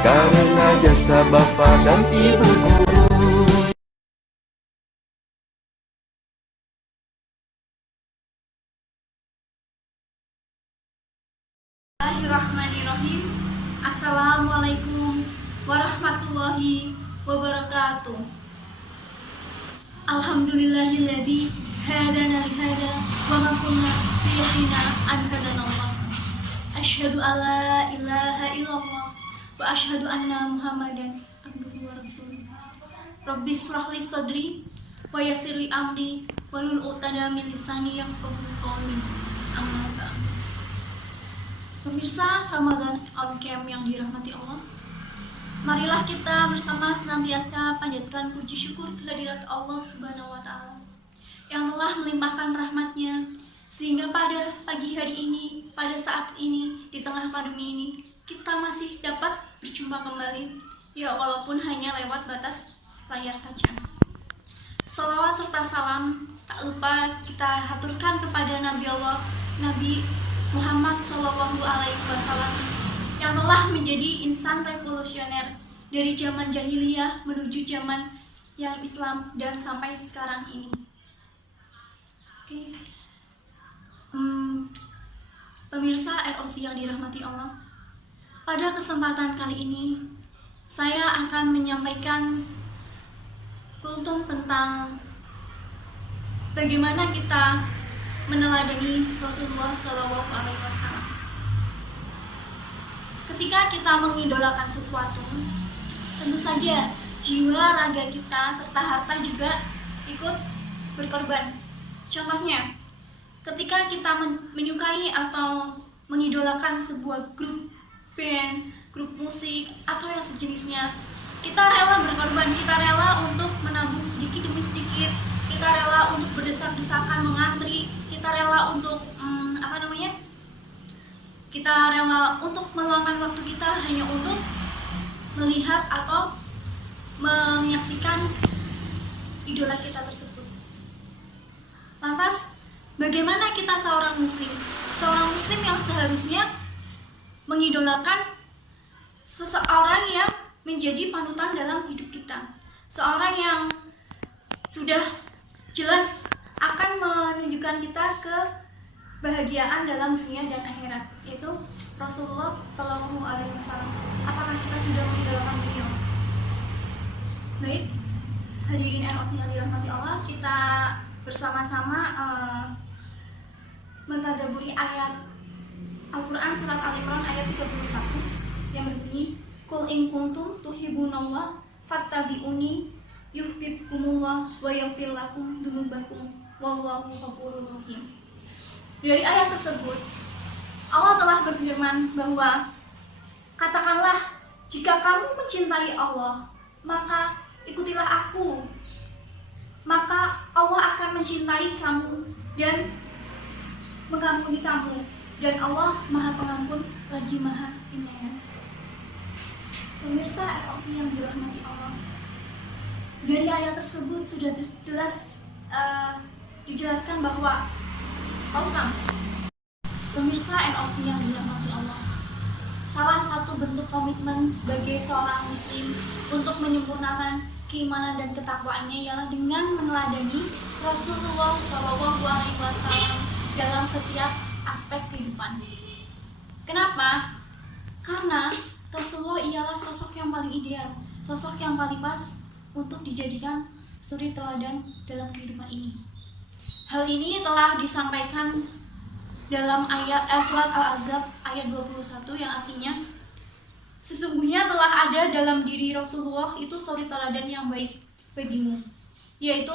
karena jasa Bapa dan Ibu guru. Bismillahirrahmanirrahim. Assalamualaikum warahmatullahi wabarakatuh. Alhamdulillahilladzi hadana lihada wa ma kunna linahtadiya an hadanallah. Asyhadu alla ilaha illallah wa asyhadu anna Muhammadan abduhu wa rasuluh. Rabbi shrah li sadri wa yassir li amri wahlul 'uqdatam min lisani yafqahu qawli. Amma ba'd. Pemirsa Ramadan on Cam yang dirahmati Allah, marilah kita bersama senantiasa panjatkan puji syukur kehadirat Allah Subhanahu wa Ta'ala yang telah melimpahkan rahmat-Nya sehingga pada pagi hari ini, pada saat ini, di tengah pandemi ini, kita masih dapat berjumpa kembali, ya walaupun hanya lewat batas layar kaca. Salawat serta salam tak lupa kita haturkan kepada Nabi Allah, Nabi Muhammad Shallallahu Alaihi Wasallam yang telah menjadi insan revolusioner dari zaman jahiliyah menuju zaman yang Islam dan sampai sekarang ini. Oke. Pemirsa ROC yang dirahmati Allah, pada kesempatan kali ini saya akan menyampaikan kultum tentang bagaimana kita meneladani Rasulullah Shallallahu Alaihi Wasallam. Ketika kita mengidolakan sesuatu, tentu saja jiwa, raga kita, serta harta juga ikut berkorban. Contohnya, ketika kita menyukai atau mengidolakan sebuah grup band, grup musik, atau yang sejenisnya, kita rela berkorban, kita rela untuk menabung sedikit demi sedikit, kita rela untuk berdesak-desakan mengantri, kita rela untuk kita rela untuk meluangkan waktu kita hanya untuk melihat atau menyaksikan idola kita tersebut. Lantas, bagaimana kita seorang muslim yang seharusnya mengidolakan seseorang yang menjadi panutan dalam hidup kita, seorang yang sudah jelas akan menunjukkan kita kebahagiaan dalam dunia dan akhirat, yaitu Rasulullah Shallallahu Alaihi Wasallam. Apakah kita sudah mengidolakan beliau? Baik, hadirin ROC yang dirahmati Allah, kita bersama-sama mentadaburi ayat Al-Quran surat Al-Imran ayat 31 yang berbunyi, Qul in kuntum tuhibbunallah fattabi'uni yuhibbukumullah wa yaghfir lakum dzunubakum wallahu ghafurur rahim. Dari ayat tersebut, Allah telah berfirman bahwa katakanlah, jika kamu mencintai Allah, maka ikutilah aku, maka Allah akan mencintai kamu dan mengampuni kamu, dan Allah Maha Pengampun lagi Maha Penyayang. Pemirsa ROC yang dirahmati Allah, dari ayat tersebut sudah jelas dijelaskan bahwa pemirsa ROC yang dirahmati Allah, salah satu bentuk komitmen sebagai seorang muslim untuk menyempurnakan keimanan dan ketakwaannya ialah dengan meneladani Rasulullah Shallallahu Alaihi Wasallam dalam setiap aspek kehidupan. Kenapa? Karena Rasulullah ialah sosok yang paling ideal, sosok yang paling pas untuk dijadikan suri teladan dalam kehidupan ini. Hal ini telah disampaikan dalam ayat surat Al-Ahzab ayat 21 yang artinya, sesungguhnya telah ada dalam diri Rasulullah itu suri teladan yang baik bagimu, yaitu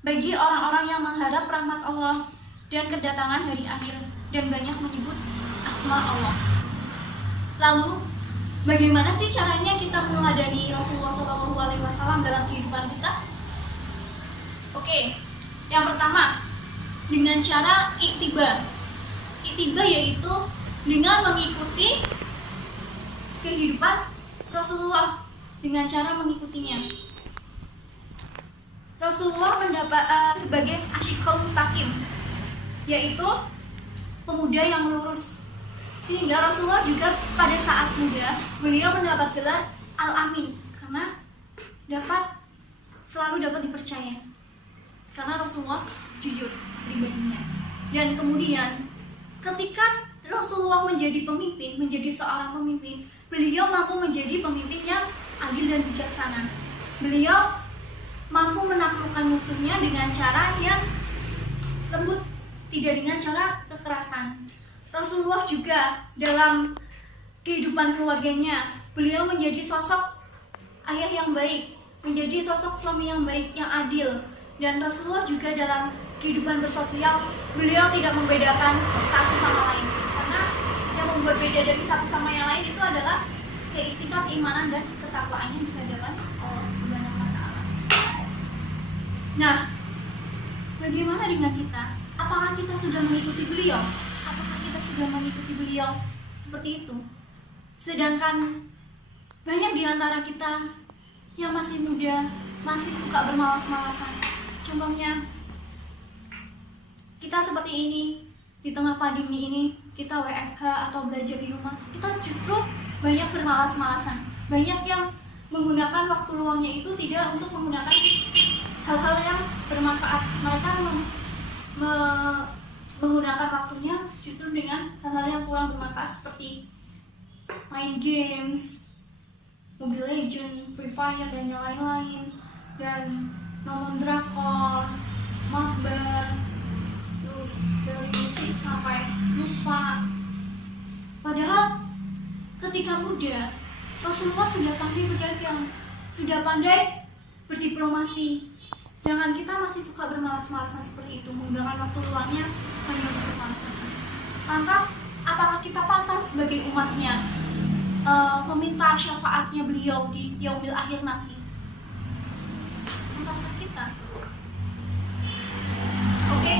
bagi orang-orang yang mengharap rahmat Allah dan kedatangan hari akhir dan banyak menyebut asma Allah. Lalu, bagaimana sih caranya kita meneladani Rasulullah SAW dalam kehidupan kita? Oke, yang pertama, dengan cara iktiba. Iktiba yaitu dengan mengikuti kehidupan Rasulullah dengan cara mengikutinya. Rasulullah mendapat sebagai asyiqul mustaqim, yaitu pemuda yang lurus. Sehingga Rasulullah juga pada saat muda beliau mendapat gelar Al-Amin karena selalu dapat dipercaya. Karena Rasulullah jujur pribadinya. Dan kemudian ketika Rasulullah menjadi pemimpin, menjadi seorang pemimpin, beliau mampu menjadi pemimpin yang adil dan bijaksana. Beliau mampu menaklukkan musuhnya dengan cara yang lembut, tidak dengan cara kekerasan. Rasulullah juga dalam kehidupan keluarganya, beliau menjadi sosok ayah yang baik, menjadi sosok suami yang baik, yang adil. Dan Rasulullah juga dalam kehidupan bersosial, beliau tidak membedakan satu sama lain. Karena yang membuat beda dari satu sama yang lain itu adalah tingkat keimanan dan ketakwaannya di hadapan Allah Subhanahu wa Ta'ala. Nah, bagaimana dengan kita? Apakah kita sudah mengikuti beliau? Apakah kita sudah mengikuti beliau seperti itu? Sedangkan banyak di antara kita yang masih muda, masih suka bermalas-malasan. Contohnya, kita seperti ini, di tengah pandemi ini, kita WFH atau belajar di rumah, kita justru banyak bermalas-malasan. Banyak yang menggunakan waktu luangnya itu tidak untuk menggunakan hal-hal yang bermanfaat. Mereka menggunakan waktunya justru dengan hal-hal yang kurang bermanfaat seperti main games, Mobile Legends, Free Fire, dan yang lain-lain, dan nonton drakor, mabar, terus dari musik sampai lupa. Padahal ketika muda, Rasulullah sudah pandai berdagang, sudah pandai berdiplomasi. Sedangkan kita masih suka bermalas-malasan seperti itu, menggunakan waktu luangnya hanya untuk bermalas-malasan. Lantas, apakah kita pantas sebagai umatnya meminta syafaatnya beliau di yaumil akhir nanti? Pantaskah kita? Oke,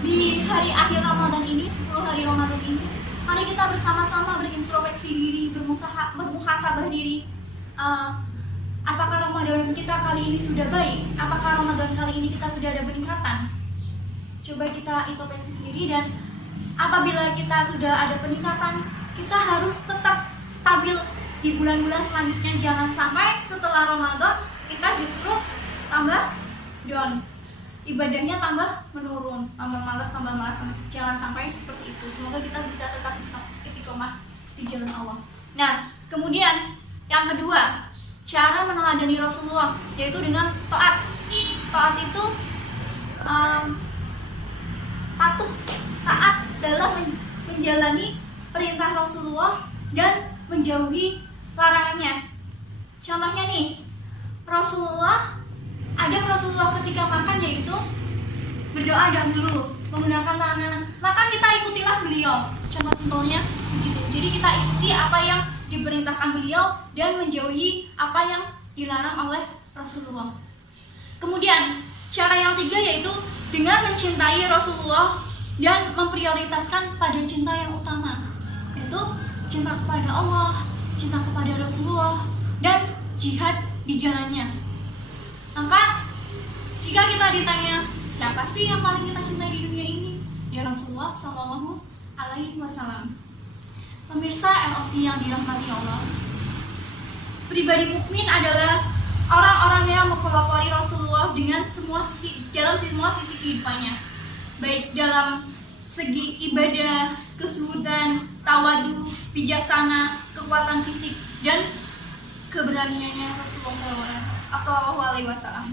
di hari akhir Ramadan ini, 10 hari Ramadan ini, mari kita bersama-sama berintrospeksi diri, bermuhasabah diri. Apakah Ramadan kita kali ini sudah baik? Apakah Ramadan kali ini kita sudah ada peningkatan? Coba kita introspeksi sendiri, dan apabila kita sudah ada peningkatan, kita harus tetap stabil di bulan-bulan selanjutnya. Jangan sampai setelah Ramadan kita justru tambah down, ibadahnya tambah menurun, tambah malas. Jangan sampai seperti itu. Semoga kita bisa tetap istiqomah di jalan Allah. Nah, kemudian yang kedua, cara meneladani Rasulullah, yaitu dengan taat. Taat itu patuh, taat dalam menjalani perintah Rasulullah dan menjauhi larangannya. Contohnya nih, Rasulullah ketika makan yaitu berdoa dahulu menggunakan tangan kanan, maka kita ikutilah beliau. Contoh simpelnya begitu. Jadi kita ikuti apa yang diperintahkan beliau dan menjauhi apa yang dilarang oleh Rasulullah. Kemudian cara yang tiga yaitu dengan mencintai Rasulullah dan memprioritaskan pada cinta yang utama, yaitu cinta kepada Allah, cinta kepada Rasulullah, dan jihad di jalannya. Maka jika kita ditanya siapa sih yang paling kita cintai di dunia ini, ya Rasulullah Shallallahu Alaihi Wasallam. Pemirsa LOC yang dirahmati Allah, pribadi mukmin adalah orang-orang yang mempelopori Rasulullah dalam semua sisi kehidupannya, baik dalam segi ibadah, kesubutan, tawadu, bijaksana, kekuatan fisik, dan keberaniannya Rasulullah SAW.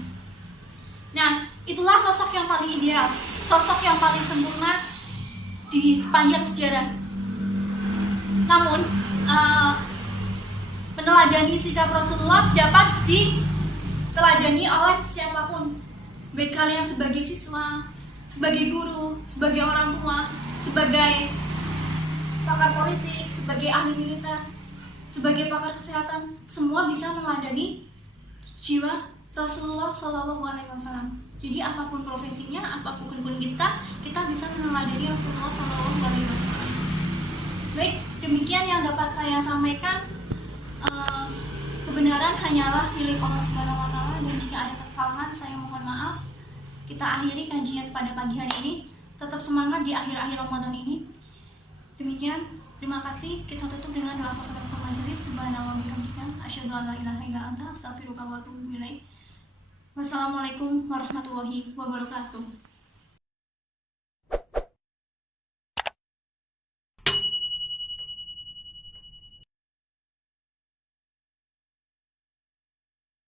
Nah, itulah sosok yang paling ideal, sosok yang paling sempurna di sepanjang sejarah. Namun, meneladani sikap Rasulullah dapat diteladani oleh siapapun, baik kalian sebagai siswa, sebagai guru, sebagai orang tua, sebagai pakar politik, sebagai ahli militer, sebagai pakar kesehatan, semua bisa meneladani jiwa Rasulullah SAW. Jadi apapun profesinya, apapun kita bisa meneladani Rasulullah SAW. Baik, demikian yang dapat saya sampaikan. Kebenaran hanyalah milik Allah Subhanahu wa Ta'ala, dan jika ada kesalahan saya mohon maaf. Kita akhiri kajian pada pagi hari ini. Tetap semangat di akhir-akhir Ramadan ini. Demikian. Terima kasih. Kita tutup dengan doa kafaratul majelis. Subhanallah wa bihamdika asyhadu an la ilaha illa anta astaghfiruka wa atubu ilaik. Wassalamualaikum warahmatullahi wabarakatuh.